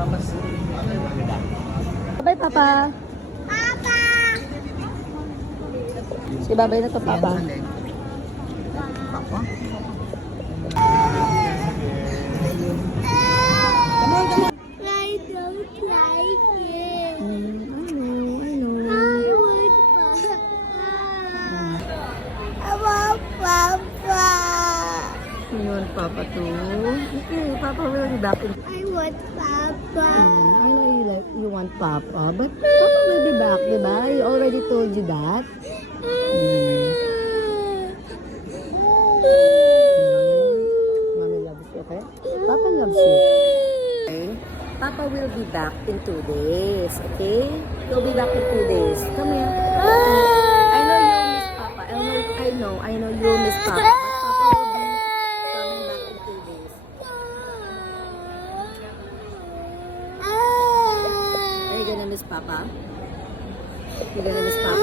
Bye, Papa. Papa! Si Babay na to, Papa. Papa? I don't like it. I know. I want Papa. I want Papa. You want Papa too? Okay, Papa will be back in. I want Papa. I know you want Papa, but Papa will be back, diba? I already told you that. Mommy loves you, okay? Papa loves you. Okay? Papa will be back in 2 days, okay? He'll be back in 2 days. Come here. I know you miss Papa. I know you miss Papa. But Papa will be coming back in 2 days. Are you gonna miss Papa? You gonna miss Papa?